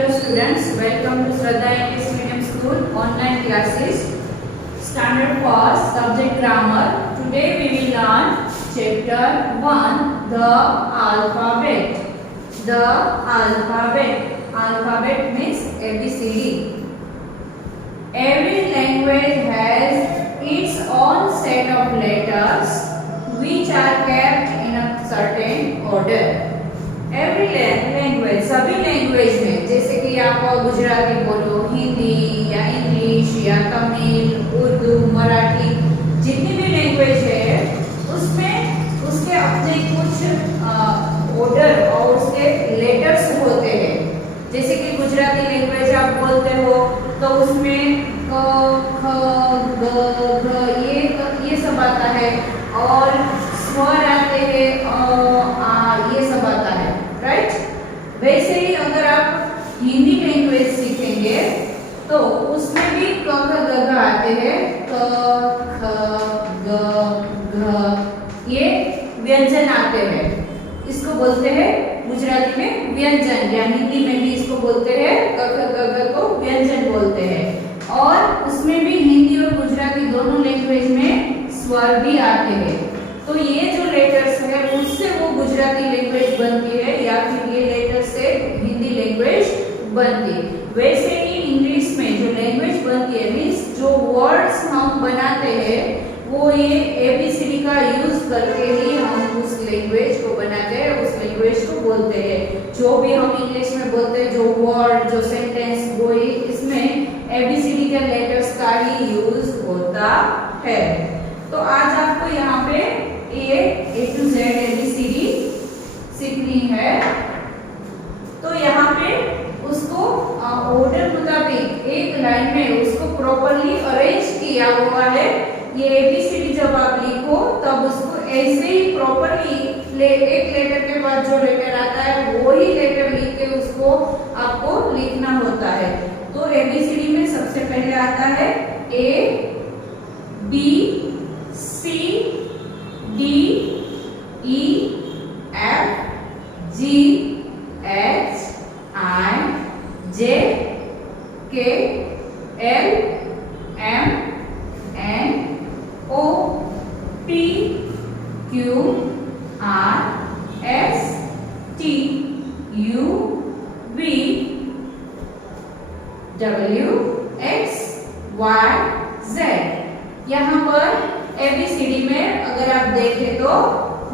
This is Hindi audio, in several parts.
Hello students, welcome to Shraddha English Medium School online classes. Standard 1 subject grammar. Today we will learn chapter 1, the alphabet. The alphabet. Alphabet means ABCD. Every language has its own set of letters which are kept in a certain order. Every language, सभी लैंग्वेज में, जैसे कि आप गुजराती बोलो, हिंदी या इंग्लिश या तमिल, उर्दू, मराठी, जितनी भी लैंग्वेज है उसमें उसके अपने कुछ ऑर्डर और उसके लेटर्स होते हैं। जैसे कि गुजराती लैंग्वेज आप बोलते हो तो उसमें क, ख, ग, घ ये सब आता है और स्वर आते हैं, आ ये सब आता है, राइट। वैसे ही अगर आप हिंदी लैंग्वेज सीखेंगे तो उसमें भी क ख ग घ आते हैं, क ख ग घ ये व्यंजन आते हैं। इसको बोलते हैं गुजराती में व्यंजन, या हिंदी में भी इसको बोलते हैं क ख ग घ को व्यंजन बोलते हैं। और उसमें भी हिंदी और गुजराती दोनों लैंग्वेज में स्वर भी आते हैं। तो ये जो लेटर्स है उससे वो गुजराती लैंग्वेज बनती है या फिर ये लेटर से हिंदी लैंग्वेज बनती है। वैसे ही इंग्लिश में जो लैंग्वेज बनती है, मीन्स जो वर्ड्स हम बनाते हैं वो ये एबीसीडी का यूज करके ही हम उस लैंग्वेज को बनाते हैं, उस लैंग्वेज को बोलते हैं। जो भी हम इंग्लिश में बोलते हैं, जो वर्ड, जो सेंटेंस, वो इसमें एबीसीडी के लेटर्स का ही यूज होता है। तो आज आपको यहाँ पे ए टू जेड एबीसीडी सीखनी है। तो यहाँ पे उसको ऑर्डर मुताबिक एक लाइन में उसको प्रॉपर्ली अरेंज किया हुआ है। ये एबीसीडी जब आप लिखो तब उसको ऐसे ही प्रॉपर्ली एक लेटर के बाद जो लेटर आता है वो ही लेटर लिख के उसको आपको लिखना होता है। तो एबीसीडी में सबसे पहले आता है A, B, C, D, E, F, G, H, I, J, K, L, M, N, O, P, Q, R, S, T, U, V, W, X, Y, Z. यहाँ पर एबीसीडी में अगर आप देखें तो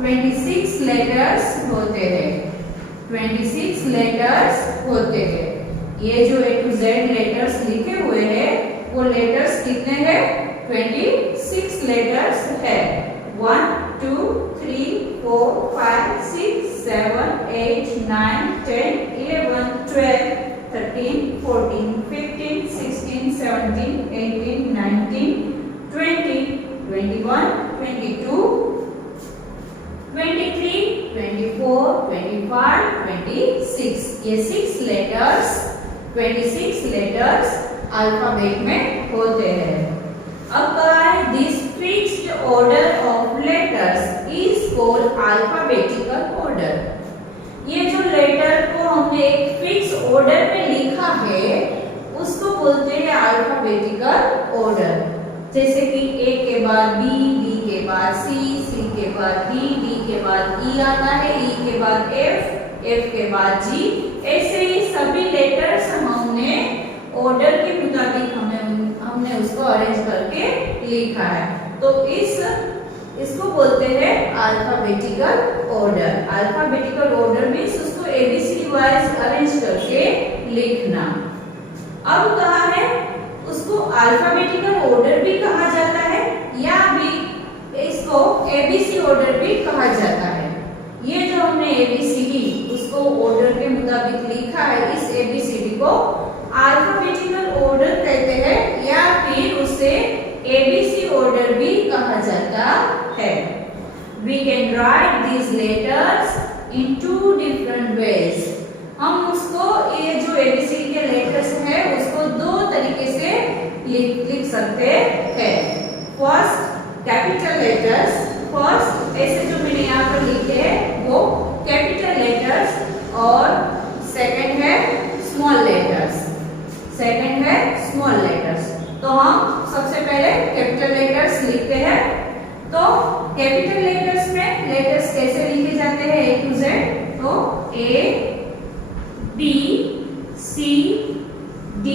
26 लेटर्स होते हैं, 26 लेटर्स होते हैं। ये जो ए टू जेड लेटर्स लिखे हुए हैं वो लेटर्स कितने हैं? 26 लेटर्स है। 1 2 3 4 5 6 7 8 9 10 11 12 13 14 15 16 17 18 19 20 21 22 23 24 25 26। ये 6 लेटर्स, 26 लेटर्स अल्फाबेट में होते हैं। अब this fixed order of letters is called alphabetical order. ये जो लेटर को हमने एक फिक्स ऑर्डर में लिखा है उसको बोलते हैं अल्फाबेटिकल ऑर्डर। जैसे कि ए के बाद बी, बी के बाद सी, सी के बाद डी, डी के बाद ई आता है, ई के बाद एफ, एफ के बाद जी। ऐसे ही सभी लेटर्स हमने ऑर्डर के मुताबिक हमने उसको अरेंज करके लिखा है। तो इसको बोलते हैं alphabetical order. Alphabetical order means उसको एबीसीडी वाइज अरेंज करके लिखना। अब कहा है उसको अल्फाबेटिकल ऑर्डर भी कहा जाता है या भी इसको एबीसी ऑर्डर भी कहा जाता है। ये जो हमने एबीसीडी उसको ऑर्डर के मुताबिक लिखा है, इस एबीसीडी को अल्फाबेटिकल ऑर्डर कहते हैं या फिर उसे एबीसी ऑर्डर भी कहा जाता है। We can write these letters in 2 different ways. हम उसको ये जो एबीसीडी के लेटर्स है उसको 2 तरीके से लिख सकते हैं। फर्स्ट कैपिटल लेटर्स, फर्स्ट ऐसे जो मैंने यहाँ पर लिखे हैं वो कैपिटल लेटर्स, और सेकंड है स्मॉल लेटर। सेकंड है स्मॉल लेटर्स। तो हम सबसे पहले कैपिटल लेटर्स लिखते हैं। तो कैपिटल लेटर्स में लेटर्स कैसे लिखे जाते हैं A to Z? तो A, B, C, D,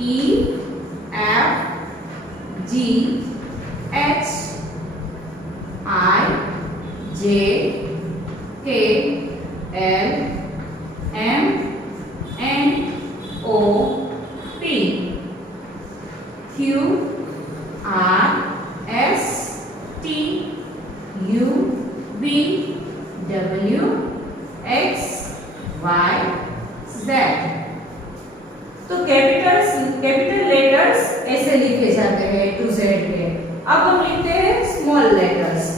E, F, G, H, I, J, K, L, M, N, O, P, Q, R, S, T, U, V, W, X, Y, Z। तो कैपिटल लेटर्स ऐसे लिखे जाते हैं A to Z के। अब हम लिखते हैं small letters.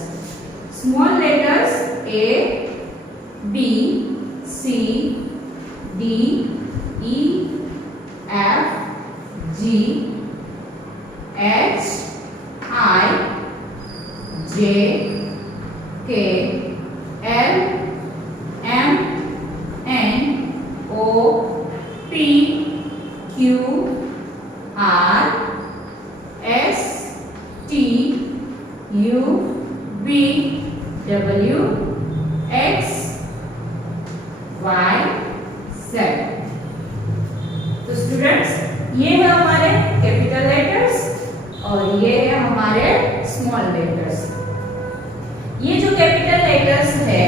Small letters A, B, C, D, E, F, G, H, I, J, K, L, M, N, O, P, Q, R, S, T, U, V, W, X, Y, Z। तो स्टूडेंट्स, ये है हमारे कैपिटल लेटर्स और ये है हमारे स्मॉल लेटर्स। ये जो कैपिटल लेटर्स है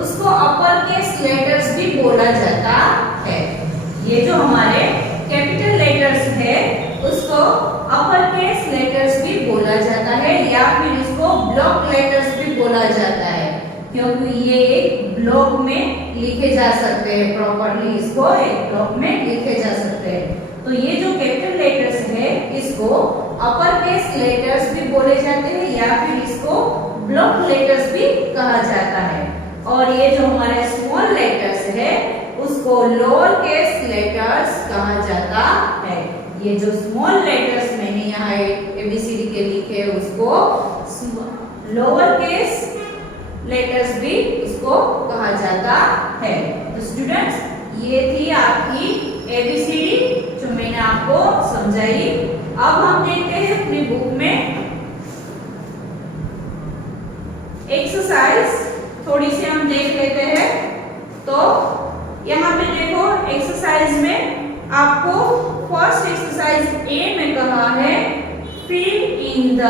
उसको अपर केस लेटर्स भी बोला जाता है। ये जो हमारे कैपिटल लेटर्स है उसको अपर केस लेटर्स भी बोला जाता है या फिर इसको ब्लॉक लेटर्स भी बोला जाता है, क्योंकि ये एक ब्लॉक में लिखे जा सकते हैं। प्रॉपर्ली इसको एक ब्लॉक में लिखे जा सकते हैं। तो ये जो कैपिटल लेटर्स है इसको अपर केस लेटर्स भी बोले जाते हैं या फिर इसको ब्लॉक लेटर्स भी कहा जाता है। और ये जो हमारे स्मॉल लेटर्स है उसको लोअर केस लेटर्स कहा जाता है। ये जो स्मॉल लेटर्स मैंने यहाँ ABCD के लिखे उसको लोअर केस लेटर्स भी इसको कहा जाता है। तो स्टूडेंट्स, ये थी आपकी ABCD जो मैंने आपको समझाई। अब हम देखते हैं अपनी बुक में एक्सरसाइज थोड़ी सी हम देख लेते हैं। तो यहाँ पे देखो एक्सरसाइज में आपको फर्स्ट एक्सरसाइज A में कहा है fill in the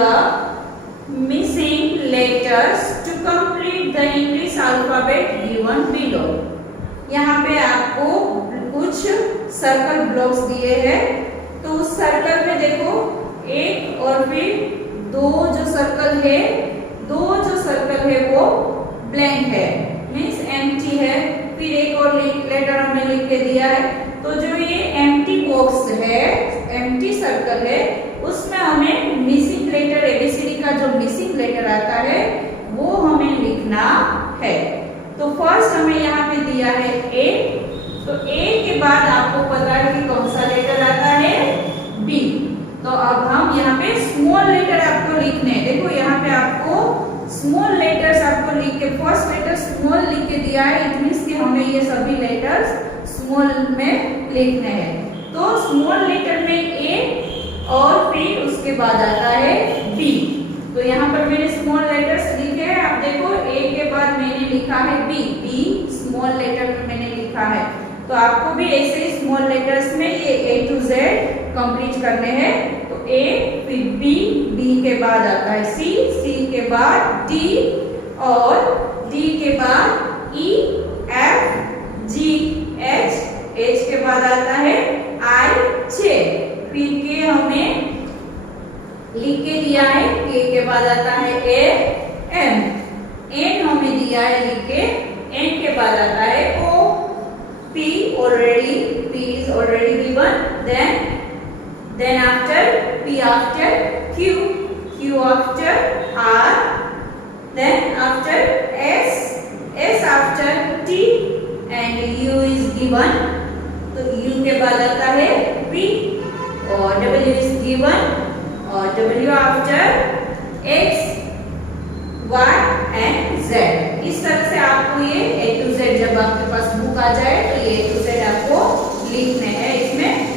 missing letters to complete the English alphabet given below. यहाँ पे आपको कुछ सर्कल ब्लॉक्स दिए हैं। तो उस सर्कल में देखो एक और फिर दो जो सर्कल है वो ब्लैंक है, मीन्स एम्प्टी है। फिर एक और लेटर हमें लिख के दिया है। तो जो ये एम्प्टी बॉक्स है, एम्प्टी सर्कल है, उसमें हमें मिसिंग लेटर ABCD का जो मिसिंग लेटर आता है वो हमें लिखना है। तो फर्स्ट हमें यहाँ पे दिया है A। तो A के बाद आपको पता है कि कौन सा लेटर आता है B। तो अब हम यहाँ पे स्मॉल लेटर आपको लिखने हैं। देखो यहाँ पे आपको स्मॉल लेटर्स आपको लिख के फर्स्ट लेटर स्मॉल लिख के दिया है। इट मींस कि हमें ये सभी लेटर्स स्मॉल में लिखने हैं। तो स्मॉल लेटर में A और फिर उसके बाद आता है B। तो यहाँ पर मैंने स्मॉल लेटर्स लिखे हैं। आप देखो A के बाद मैंने लिखा है B स्मॉल लेटर में मैंने लिखा है। तो आपको भी ऐसे ही स्मॉल लेटर्स में ये A to Z कंप्लीट करने हैं। तो A फिर B के बाद आता है C के बाद D और D के बाद E F G H के बाद आता है I J। फिर K हमें लिख के दिया है, K के बाद आता है A M। N हमें दिया है लिख के, N के बाद आता है O। P is already given। Then after P after Q after R, then after S after T and U is given। तो U के बाद आता है V और W is given और W after X, Y and Z। इस तरह से आपको ये A to Z जब आपके पास बुक आ जाए तो ये A to Z आपको लिखने हैं इसमें।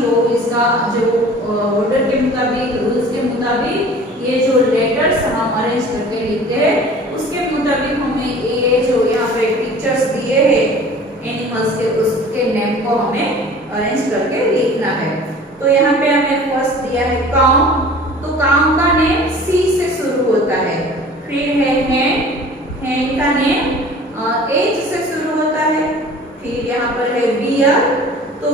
जो इसका जो ऑर्डर के मुताबिक, रूल्स के मुताबिक ये जो लेटर्स हम अरेंज करके लिखते हैं उसके मुताबिक हमें ये जो यहाँ पे पिक्चर्स दिए हैं एनिमल्स के, उसके नेम को हमें अरेंज करके लिखना है। तो यहाँ पे हमें फर्स्ट दिया है काउ। तो काउ का नेम सी से शुरू होता है। फिर है हैन का नेम एच से शुरू होता है। फिर यहाँ पर है बियर, तो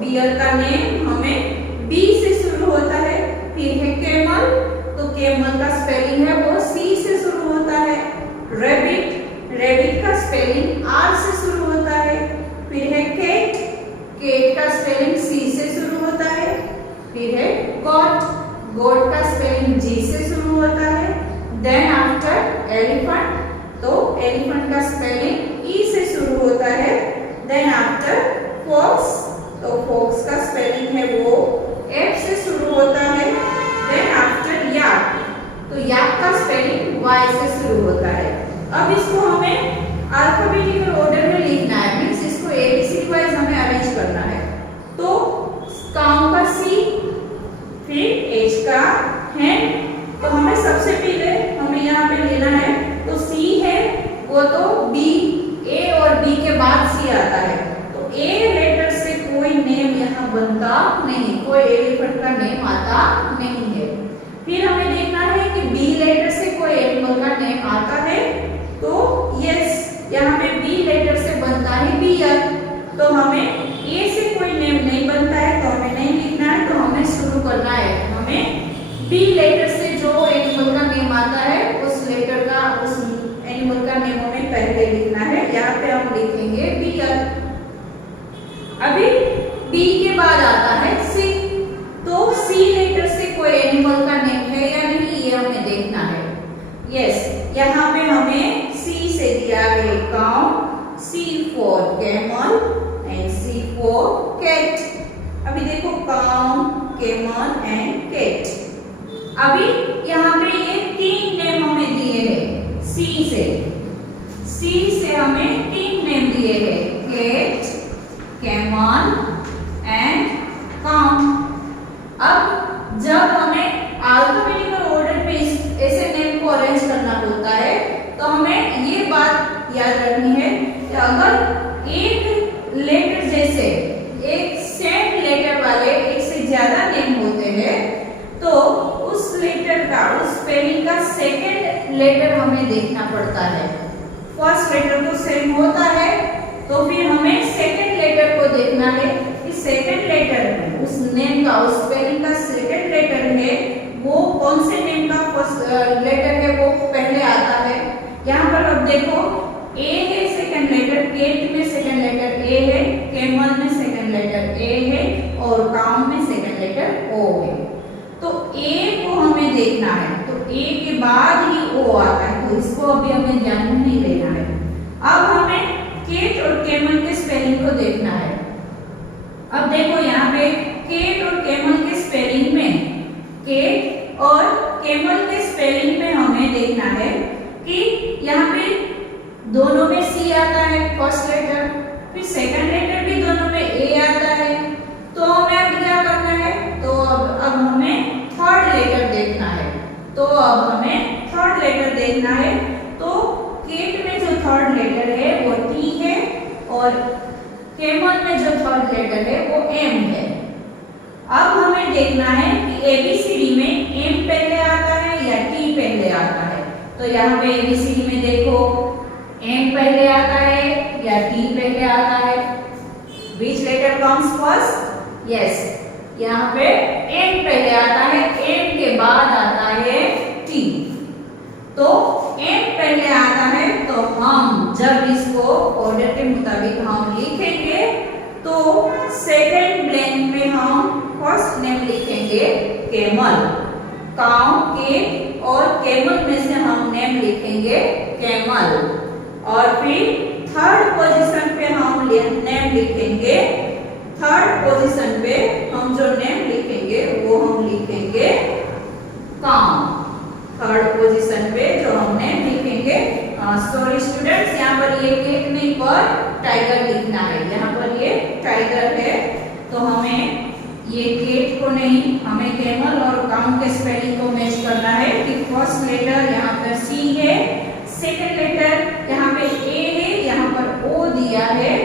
बियर का नेम हमें बी से शुरू होता है। फिर है कैमल, तो कैमल का स्पेलिंग है वो सी से शुरू होता है। रैबिट, रैबिट का स्पेलिंग आर से शुरू होता है। फिर है केट, केट का स्पेलिंग सी से शुरू होता है। फिर है गॉट, गॉट का स्पेलिंग जी से शुरू होता है। देन आफ्टर एलिफेंट, तो एलिफेंट का स्पेलिंग ई से शुरू होता है। देन आफ्टर फॉक्स, तो फॉक्स का स्पेलिंग है वो एफ से शुरू होता है। देन आफ्टर याक, तो याक का स्पेलिंग वाई से शुरू होता है। अब इसको हमें अल्फाबेटिकल ऑर्डर में लिखना है, मींस इसको एबीसी वाइज हमें अरेंज करना है। तो काउ का सी, फिर एच का हैन, तो हमें सबसे पहले हमें यहाँ पे लेना है, तो सी है वो तो बी, ए और बी के बाद सी आता है। तो ए लेटर से कोई नेम यहाँ बनता नहीं, कोई एलिफेंट का नेम आता नहीं है। फिर हमें देखना है कि बी लेटर से कोई एनिमल का नेम आता है। तो यस, यहाँ पे बी लेटर से बनता है बियर। तो हमें ए से कोई नेम नहीं बनता है, तो हमें नहीं लिखना है, तो हमें शुरू करना है। हमें बी लेटर से जो एनिमल का नेम आता है उस लेटर का, उस एनिमल का नेम हमें पहले लिखना है। यहाँ पे हम लिखेंगे बियर। अभी बी के बाद आता है सी, तो सी लेटर से कोई एनिमल का नेम है या नहीं ये हमें देखना है। यस, यहाँ पे हमें सी से दिया है cow, C for camel and C for cat. अभी देखो काउ, कैमल एंड कैट। अभी यहाँ पे ये तीन नेम हमें दिए हैं सी से। सी से हमें तीन नेम दिए हैं, कैट, कैमल एंड काउ। अब जब हमें अल्फाबेटिकल ऑर्डर पे ऐसे नेम को अरेंज करना होता है तो हमें ये बात याद रखनी है कि अगर एक लेटर जैसे एक सेम लेटर वाले एक से ज्यादा नेम होते हैं तो उस लेटर का, उस स्पेलिंग का सेकंड लेटर हमें देखना पड़ता है। फर्स्ट लेटर तो सेम होता है, तो फिर हमें सेकंड लेटर को देखना है कि सेकंड लेटर में उस नेम का, उस स्पेलिंग का सेकंड लेटर है वो कौन से नेम का फर्स्ट लेटर है वो पहले आता है। यहाँ पर अब देखो ए है सेकंड लेटर, केट में सेकंड लेटर ए है, कैमल में सेकंड लेटर ए है और काउ में सेकंड लेटर ओ है। तो ए को हमें देखना है, तो ए के बाद ही ओ आता है, तो इसको अभी हमें ध्यान में नहीं लेना है। अब हमें केट और कैमल के स्पेलिंग को देखना है। अब देखो यहाँ पे केट और कैमल के स्पेलिंग में, केट और कैमल के स्पेलिंग में हमें देखना है कि यहाँ पे दोनों में सी आता है फर्स्ट लेटर, फिर सेकंड लेटर भी दोनों में ए आता है। तो हमें अब क्या करना है, तो अब हमें थर्ड लेटर देखना है। तो अब हमें थर्ड लेटर देखना है। तो केट में जो थर्ड लेटर है वो टी है और कैमल में जो थर्ड लेटर है वो एम है। अब हमें देखना है कि एबीसीडी में एम पहले आता है या टी पहले आता है। तो यहाँ पे एबीसीडी में देखो एम पहले आता है या टी पहले आता है। Which letter comes first? Yes, यहाँ पे एम पहले आता है, एम के बाद आता है टी। तो एम पहले आता है, तो हम जब इसको ऑर्डर के मुताबिक हम लिखेंगे तो सेकंड ब्लैंक में हम फर्स्ट नेम लिखेंगे कैमल, काउ के और कैमल में से हम नेम लिखेंगे कैमल। और फिर थर्ड पोजीशन पे हम नेम लिखेंगे, थर्ड पोजीशन पे हम जो नेम लिखेंगे वो हम लिखेंगे काउ। थर्ड पोजीशन पे जो हम नेम लिखेंगे, सॉरी स्टूडेंट्स, यहाँ पर ये केट नहीं पर टाइगर लिखना है। यहाँ पर ये टाइगर है, तो हमें नहीं, हमें कैमल और काउ के स्पेलिंग को मैच करना है कि फर्स्ट लेटर यहाँ पर सी है, सेकंड लेटर यहाँ पे ए है, यहाँ पर ओ दिया है,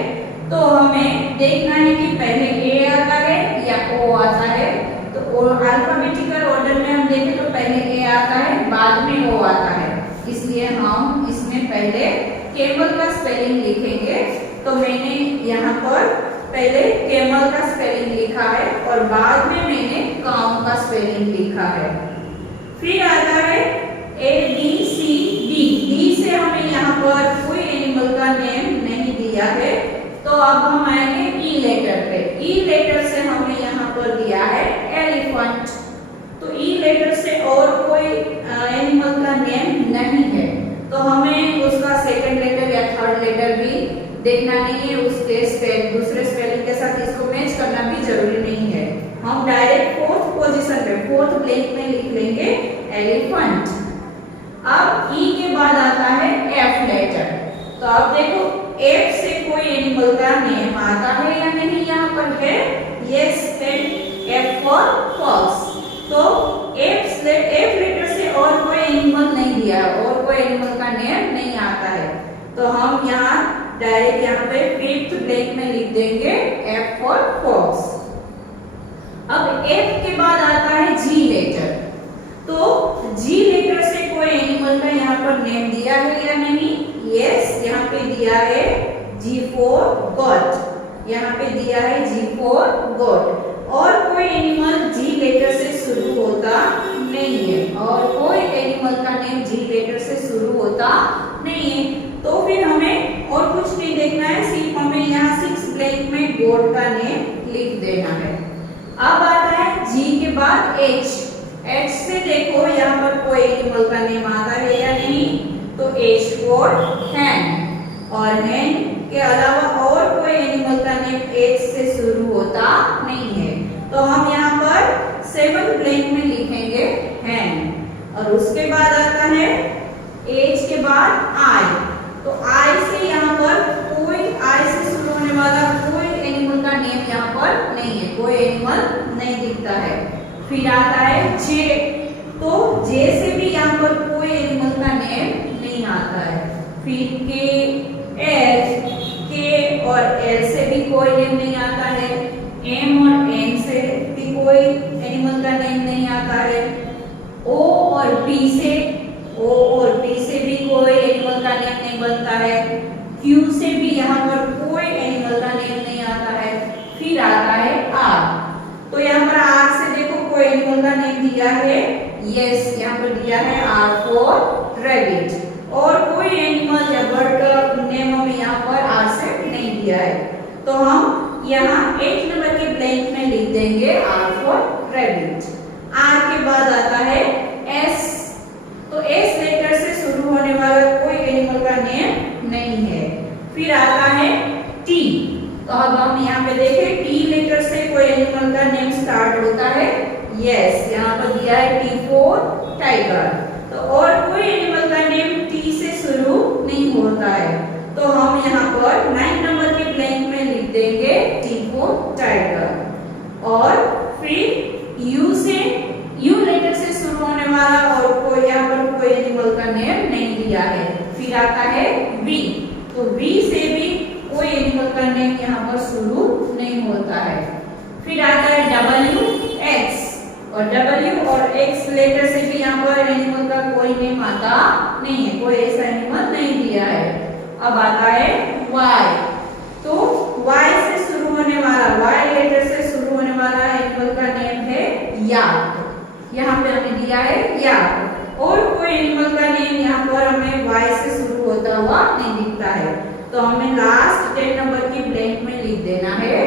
तो हमें देखना है कि पहले ए आता है या ओ आता है। तो अल्फाबेटिकल ऑर्डर में हम देखें तो पहले ए आता है, बाद में ओ आता है, इसलिए हम इसमें पहले कैमल का स्पेलिंग लिखेंगे। तो मैंने यहाँ पर पहले कैमल का स्पेलिंग लिखा है और बाद में मैंने काउ का स्पेलिंग लिखा है। फिर आता है A B C D, D से हमें यहाँ पर कोई एनिमल का नेम नहीं दिया है, तो अब हम आएंगे ई लेटर पे। ई लेटर से हमें यहाँ पर दिया है एलिफेंट, तो ई लेटर से और कोई एनिमल का नेम नहीं है, तो हमें उसका सेकंड लेटर या थर्ड लेटर भी देखना नहीं है, उसके दूसरे स्पेलिंग के साथ इसको मैच करना भी जरूरी नहीं है। हम डायरेक्ट फोर्थ पोजीशन पे, फोर्थ ब्लैंक में लिख लेंगे एलिफेंट। अब ई के बाद आता है एफ लेटर, तो अब देखो एफ से कोई एनिमल का नेम आता है या नहीं, यहाँ पर है यस, एफ फॉर फॉक्स। तो एफ लेटर से और कोई एनिमल नहीं दिया, और कोई एनिमल का नेम नहीं आता है, तो हम यहाँ डायरेक्ट यहाँ पे फिफ्थ ब्लैंक में लिख देंगे एफ फॉर फॉक्स। अब एफ के बाद आता है जी लेटर, तो जी लेटर से कोई एनिमल का यहाँ पर नेम दिया है या नहीं, यस, यहाँ पे दिया है जी फॉर गॉट, यहाँ पे दिया है जी फॉर गॉट। और कोई एनिमल जी लेटर से शुरू होता नहीं है, और कोई एनिमल का नेम जी लेटर से शुरू होता नहीं है, तो फिर हमें और कुछ नहीं देखना है, सिर्फ हमें यहाँ सिक्स ब्लैंक में गॉड का नेम लिख देना है। अब आता है जी के बाद एच, एच से देखो यहाँ पर कोई एनिमल का नेम आता है या नहीं, तो एच फॉर हैन, और हैन के अलावा और कोई एनिमल का नेम एच से शुरू होता नहीं है, तो हम यहाँ पर सेवन ब्लैंक में लिखेंगे हैन। और उसके बाद आता है एच के बाद आई, तो आई से यहाँ पर कोई, आई से शुरू होने वाला कोई एनिमल का नेम यहाँ पर नहीं है, कोई एनिमल नहीं दिखता है। फिर आता है जे, तो जे से भी यहाँ पर कोई एनिमल का नेम नहीं आता है। फिर के, एल, के और एल से भी कोई नेम नहीं आता है, एम और एन से भी कोई एनिमल का नेम नहीं आता है, ओ और पी से, ओ और पी से भी कोई एनिमल का नेम नहीं बनता है, क्यू से भी यहाँ पर कोई एनिमल का नेम नहीं आता है। फिर आता है आर, तो यहाँ पर आर से देखो कोई एनिमल का नेम दिया है, यस, यहाँ पर दिया है आर फॉर रैबिट, और कोई एनिमल या बर्ड का नेम हमें यहाँ पर आर से नहीं दिया है, तो हम यहाँ 8 नंबर के ब्लैंक में लिख देंगे आर फॉर रैबिट। आर के बाद आता है एस, तो एस लेटर से शुरू होने वाला कोई एनिमल का नेम नहीं है। फिर आता है टी, तो अब हम यहाँ पे देखें टी लेटर से कोई एनिमल का नेम स्टार्ट होता है, यस, यहाँ पर दिया है टी फॉर टाइगर, तो और कोई एनिमल का नेम टी से शुरू नहीं होता है, तो हम यहाँ पर 9 नंबर के ब्लैंक में लिख देंगे टी फॉर टाइगर। और फिर यू से, यू लेटर से शुरू होने वाला और कोई यहाँ पर कोई एनिमल का नेम नहीं दिया है। फिर आता है वी, तो वी से भी कोई एनिमल का नेम यहाँ पर शुरू नहीं होता है। फिर आता है डब्ल्यू, एक्स, और डब्ल्यू और एक्स लेटर से भी यहाँ पर एनिमल का कोई नेम आता नहीं है, कोई ऐसा एनिमल नहीं दिया है। अब आता है वाई, तो वाई से शुरू होने वाला, वाई लेटर से शुरू होने वाला एनिमल का नेम है याक, यहाँ पे हमें दिया है याक, और कोई एनिमल का नेम यहाँ पर हमें वाई से शुरू होता हुआ नहीं दिखता है, तो हमें लास्ट 10 नंबर की ब्लैंक में लिख देना है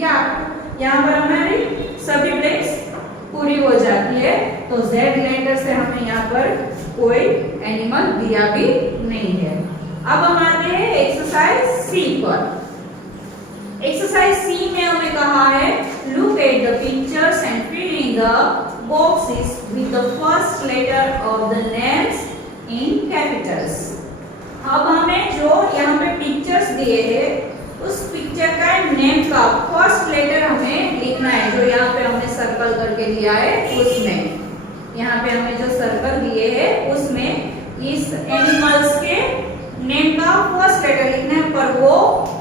याक। यहाँ पर हमारी सभी ब्लैंक्स पूरी हो जाती है, तो जेड लेटर से हमें यहाँ पर कोई एनिमल दिया भी नहीं है। अब हम आते हैं एक्सरसाइज सी पर। एक्सरसाइज सी में हमें कहा है look at the pictures and fill in the boxes with the first letter of the names in capitals. अब हमें जो यहाँ पे पिक्चर्स दिए हैं उस पिक्चर का नेम का फर्स्ट लेटर हमें लिखना है, जो यहाँ पे हमने सर्कल दिया है उसमें, यहाँ पे हमने जो सर्कल दिए हैं उसमें इस एनिमल्स के नेम का फर्स्ट लेटर लिखना है, पर वो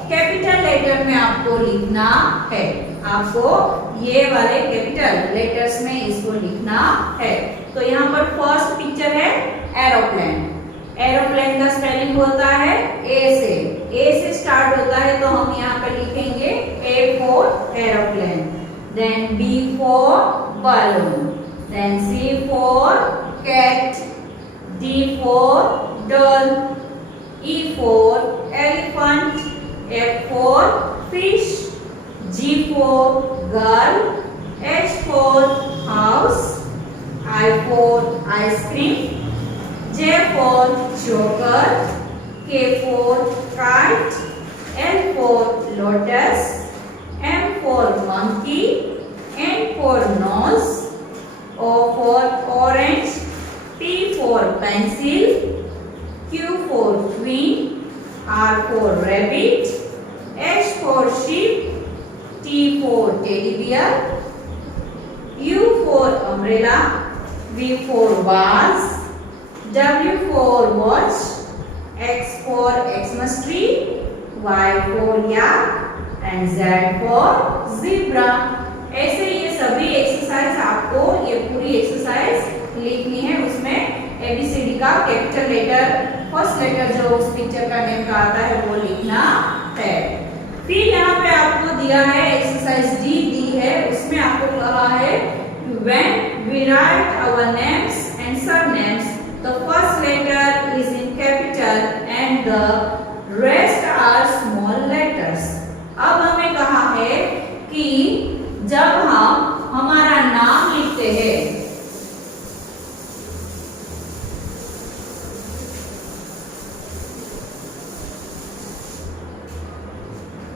कैपिटल लेटर में आपको लिखना है। आपको ये वाले कैपिटल लेटर्स में इसको लिखना है। तो यहाँ पर फर्स्ट पिक्चर है एरोप्लेन। एरोप्लेन का स्पेलिंग होता है ए से, ए से स्टार्ट होता है, तो हम यहाँ पे लिखेंगे A for aeroplane, then B for balloon, then C for cat, D for doll, E for elephant, F for fish, G for girl, H for house, I for ice cream, J for joker, K for kite, L for lotus, M for monkey, N for nose, O for orange, P for pencil, Q for queen, R for rabbit, H for sheep, T for teddy bear, U for umbrella, V for vase, W for watch, X for Xmas tree, Y for yak and Z for zebra। ऐसे ये सभी एक्सरसाइज आपको ये पूरी एक्सरसाइज लिखनी है। उसमें ABCD का कैपिटल लेटर फर्स्ट लेटर जो उस पिक्चर का नेम का आता है वो लिखना है। फिर यहाँ पे आपको दिया है एक्सरसाइज डी दी है, उसमें आपको कहा है when we write our names and surnames the first letter is in capital and the rest are small letters। अब हमें कहा है कि जब हम हमारा नाम लिखते हैं,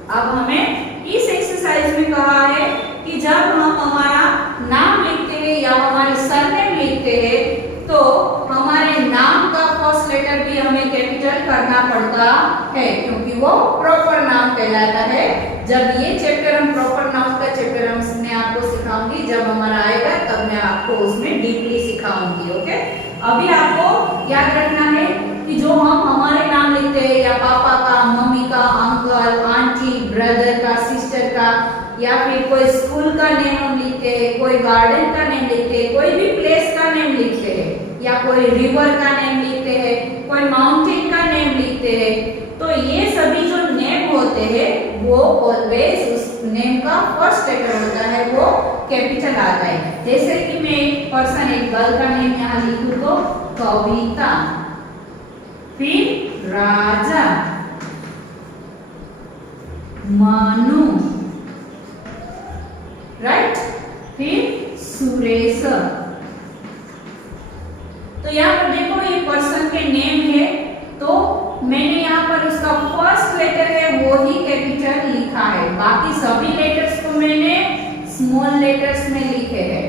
अब हमें इस एक्सरसाइज में कहा है कि जब हम हमारा नाम लिखते हैं या हमारी सरनेम लिखते हैं तो हमारे नाम का फर्स्ट लेटर भी हमें कैपिटल करना पड़ता है, क्योंकि वो प्रॉपर नाम कहलाता है। जब ये चैप्टर हम प्रॉपर नाउन का चैप्टर मैं आपको सिखाऊंगी, जब हमारा आएगा तब मैं आपको उसमें डीपली सिखाऊंगी। ओके, अभी आपको याद रखना है कि जो हम हमारे नाम लिखते हैं या पापा का, मम्मी का, अंकल, आंटी, ब्रदर का, सिस्टर का, या फिर कोई स्कूल का नेम हम लिखते हैं, कोई गार्डन का नेम लिखते हैं, कोई भी प्लेस का नेम लिखते हैं, या कोई रिवर का नेम लिखते हैं, कोई माउंटेन का नेम लिखते हैं, तो ये सभी जो नेम होते हैं वो ऑलवेज उस नेम का फर्स्ट लेटर होता है, वो कैपिटल आता है। जैसे कि मैं एक पर्सन, एक गर्ल का नेम यहाँ लिखूं तो कविता, फिर राजा, मनु, राइट, फिर सुरेश। तो यहाँ पर देखो ये पर्सन के नेम है, तो मैंने यहाँ पर उसका फर्स्ट लेटर है वो ही कैपिटल लिखा है, बाकी सभी लेटर्स को मैंने स्मॉल लेटर्स में लिखे हैं।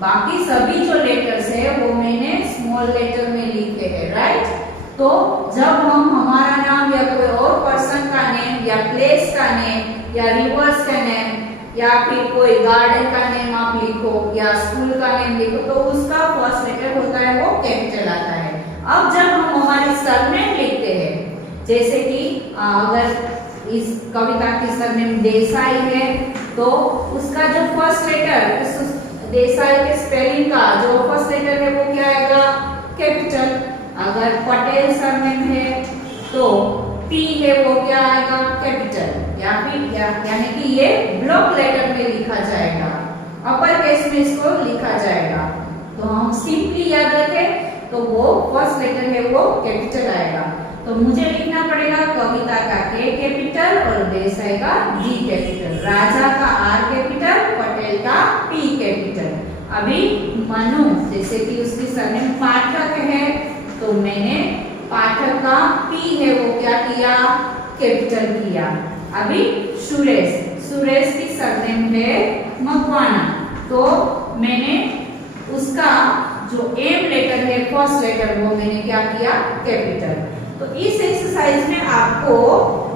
बाकी सभी जो लेटर्स है वो मैंने स्मॉल लेटर में लिखे हैं, राइट। तो जब हम हमारा नाम या कोई और पर्सन का नेम या प्लेस का नेम या रिवर्स का नेम या फिर कोई गार्डन का नेम आप लिखो या स्कूल का नेम लिखो तो उसका फर्स्ट लेटर होता है वो कैपिटल आता है। अब जब हम हमारी सरनेम लिखते हैं, जैसे कि अगर इस कविता की सरनेम देसाई है तो उसका जो फर्स्ट लेटर, उस देसाई के स्पेलिंग का जो फर्स्ट लेटर है वो क्या आएगा, कैपिटल। अगर पटेल सरनेम है तो पी है वो क्या आएगा, कैपिटल, या फिर यानी कि ये ब्लॉक लेटर में लिखा जाएगा, अपर केस में इसको लिखा जाएगा। तो हम सिंपली याद रखें तो वो फर्स्ट लेटर है वो कैपिटल आएगा। तो मुझे लिखना पड़ेगा कविता का के कैपिटल और देसाई का डी कैपिटल, राजा का आर कैपिटल, पटेल का पी कैपिटल। अभी मनु, जैसे कि उसकी सरनेम पाठक है तो मैंने पाठक का पी है वो क्या किया, कैपिटल किया। अभी सुरेश, सुरेश की सरनेम है मकवाना तो मैंने उसका जो एम लेटर है फर्स्ट लेटर वो मैंने क्या किया, कैपिटल। तो इस एक्सरसाइज में आपको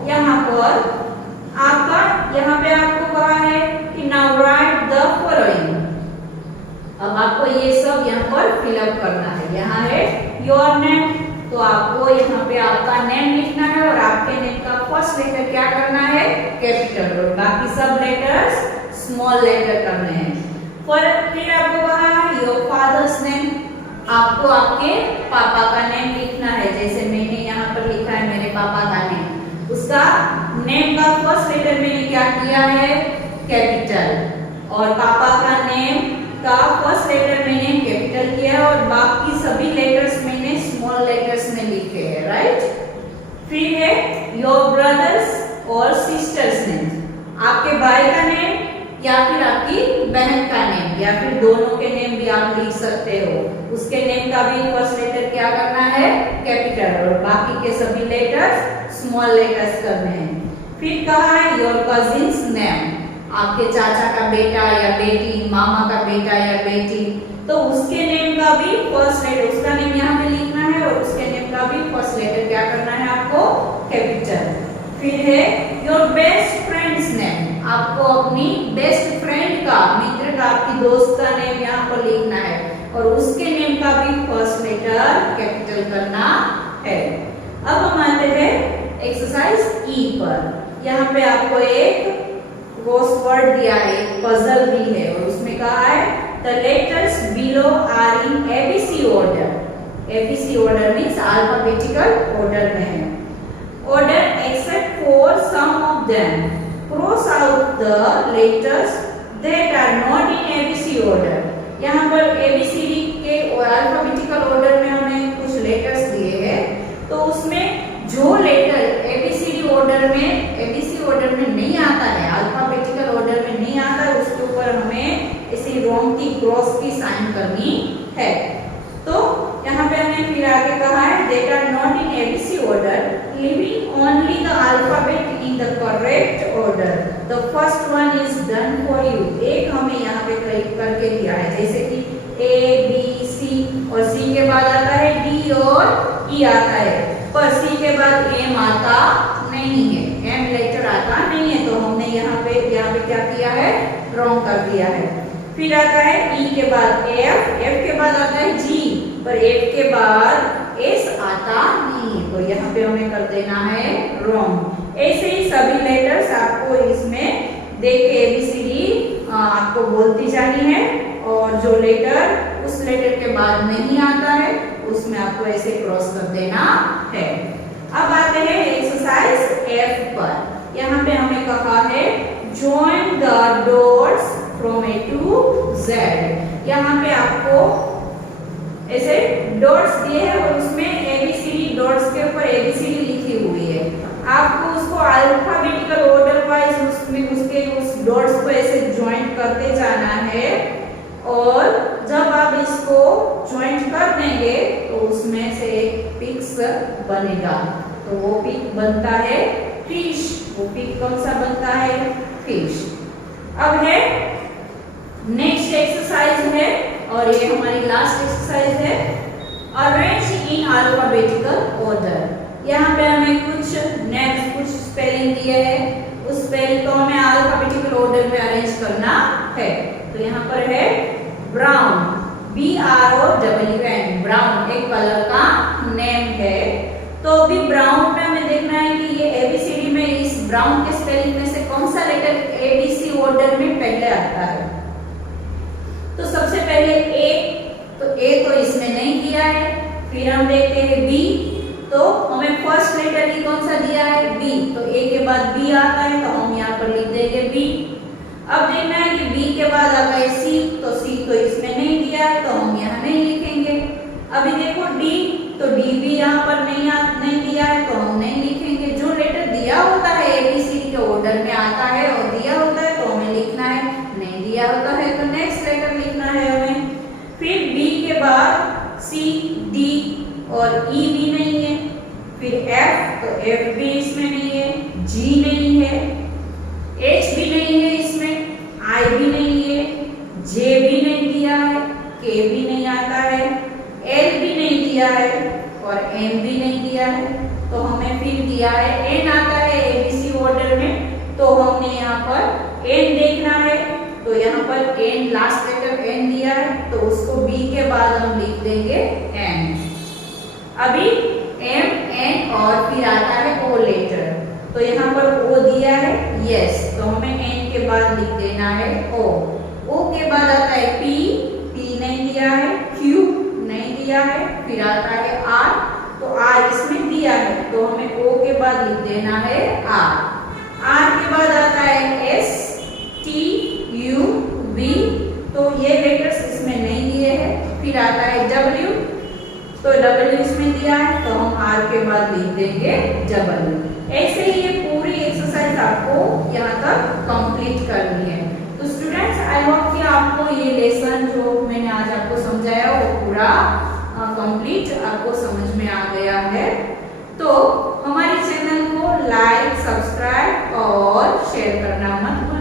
यहाँ पर यहाँ पे आपको कहा है कि now right the following. Fill up करना है। यहाँ है योर नेम, तो आपको यहाँ पे आपका नेम लिखना है और आपके नेम का फर्स्ट लेटर क्या करना है, कैपिटल, और बाकी सब लेटर्स स्मॉल लेटर करने हैं। फिर आपको कहा योर फादर्स नेम, आपको आपके पापा का नेम लिखना है। जैसे मैंने यहाँ पर लिखा है मेरे पापा का नेम, उसका नेम का फर्स्ट लेटर मैंने क्या किया है, कैपिटल, और पापा का नेम का फर्स्ट लेटर मैंने कैपिटल किया और बाकी सभी लेटर्स मैंने स्मॉल लेटर्स में लिखे हैं, राइट। फिर है योर ब्रदर्स और सिस्टर्स नेम, आपके भाई का नेम या फिर आपकी बहन का नेम या फिर दोनों के नेम भी आप लिख सकते हो। उसके नेम का भी फर्स्ट लेटर क्या करना है, कैपिटल, और बाकी के सभी लेटर्स स्मॉल लेटर्स करने हैं। फिर कहा है योर कजिन्स नेम, आपके चाचा का बेटा या बेटी, मामा का बेटा या बेटी, तो उसके नेम का भी फर्स्ट लेटर, उसका नेम यहाँ पे लिखना है और उसके नेम का भी फर्स्ट लेटर क्या करना है आपको, कैपिटल। फिर है योर बेस्ट फ्रेंड्स नेम, आपको अपनी बेस्ट फ्रेंड का, मित्र का, आपकी दोस्त का नेम यहाँ पर लिखना है और उसके नेम का भी फर्स्ट लेटर कैपिटल करना है। अब हम आते हैं एक्सरसाइज ई पर। यहाँ पे आपको एक क्रॉसवर्ड दिया है, एक पजल भी है और उसमें कहा है the letters below are in ABC order. A B C order means alphabetical order में है। Order except for some of them, cross out the letters that are not in ABC order. यहाँ पर एबीसीडी के अल्फाबेटिकल ऑर्डर में हमें कुछ लेटर्स दिए हैं, तो उसमें जो लेटर एबीसीडी ऑर्डर में, एबीसी ऑर्डर में नहीं आता है, अल्फाबेटिकल ऑर्डर में नहीं आता है, उसके ऊपर हमें ऐसी रोम की क्रॉस की साइन करनी है। तो यहाँ पे हमें फिर आगे कहा है that are not in ABC order, living only the alphabet in the correct order, the first one is done for you. एक हमें यहाँ पे करके दिया है, जैसे कि ए बी सी और सी के बाद आता है डी और ई आता है, पर सी के बाद एम आता नहीं है, एम लेटर आता नहीं है, तो हमने यहाँ पे क्या किया है, रॉन्ग कर दिया है। फिर आता है ई के बाद एफ, एफ के बाद आता है जी, पर एफ के बाद एस आता नहीं है, तो यहाँ पे हमें कर देना है रॉन्ग। ऐसे ही सभी लेटर्स आपको इसमें देख के एबीसीडी आपको बोलती जानी है और जो लेटर उस लेटर के बाद नहीं आता है उसमें आपको ऐसे क्रॉस कर देना है। अब आते हैं एक्सरसाइज एफ पर। यहाँ पे हमें कहा है join the dots from A to Z. यहाँ पे आपको ऐसे डॉट्स दिए हैं और उसमें एबीसीडी, डॉट्स के ऊपर एबीसीडी लिखी हुई है। आपको उसको अल्फाबेटिकल ऑर्डर वाइज उसमें उसके उस डॉट्स को ऐसे ज्वाइंट करते जाना है और जब आप इसको ज्वाइंट कर देंगे तो उसमें से एक पिक्स बनेगा, तो वो पिक बनता है फिश। वो पिक कौन सा बनता है, फिश। अब है नेक्स्ट एक्सरसाइज है और ये हमारी लास्ट एक्सरसाइज है, अरेंज इन अल्फाबेटिकल ऑर्डर। यहाँ पे हमें कुछ नेम्स, कुछ स्पेलिंग दिए हैं, उस स्पेलिंग को हमें अल्फाबेटिकल ऑर्डर में अरेंज करना है। तो यहाँ पर है ब्राउन, BROWN, ब्राउन एक कलर का नेम है। तो अभी ब्राउन में हमें देखना है कि ये एबीसीडी में इस ब्राउन के स्पेलिंग में से कौन सा लेटर एबीसी ऑर्डर में पहले आता है। तो सबसे पहले ए, तो ए तो इसमें नहीं दिया है। फिर हम देखते हैं बी, तो हमें फर्स्ट लेटर ही कौन सा दिया है, बी, तो ए के बाद बी आता है, तो हम यहाँ पर लिख देंगे बी। अब देखना है कि बी के बाद आता है सी, तो सी तो इसमें नहीं दिया है, तो हम यहाँ नहीं लिखेंगे। अभी देखो डी, तो डी भी यहाँ पर नहीं दिया है, तो हम नहीं लिखेंगे। जो लेटर दिया होता है एबीसीडी के ऑर्डर में आता है और दिया होता है तो हमें लिखना है, नहीं दिया होता है तो नेक्स्ट लेटर लिखना है हमें। फिर बी के बाद सी, डी और ई भी नहीं है। फिर एफ, तो एफ भी इसमें नहीं है, जी नहीं है, एच भी नहीं है इसमें, आई भी नहीं है, जे भी नहीं दिया है, के भी नहीं आता है, एल भी नहीं दिया है और एम भी नहीं दिया है। तो हमें फिर दिया है एन आता है एबीसी ऑर्डर में, तो हमने यहाँ पर एन देखना है। तो यहाँ पर एन, लास्ट लेटर एन दिया है, तो उसको बी के बाद हम लिख बाद लिख देना है O। O के बाद आता है P, P नहीं दिया है, Q नहीं दिया है, फिर आता है R, तो R इसमें दिया है तो हमें O के बाद लिख देना है R। R के बाद आता है S, T, U, V, तो ये लेटर्स इसमें नहीं दिए हैं। फिर आता है W, तो W इसमें दिया है तो हम R के बाद लिख देंगे W। ऐसे ही ये पूरी एक्सरसाइज आपको यहाँ तक कंप्लीट करनी है। तो स्टूडेंट्स, आई होप कि आपको ये लेसन जो मैंने आज आपको समझाया वो पूरा कंप्लीट आपको समझ में आ गया है। तो हमारे चैनल को लाइक, सब्सक्राइब और शेयर करना मत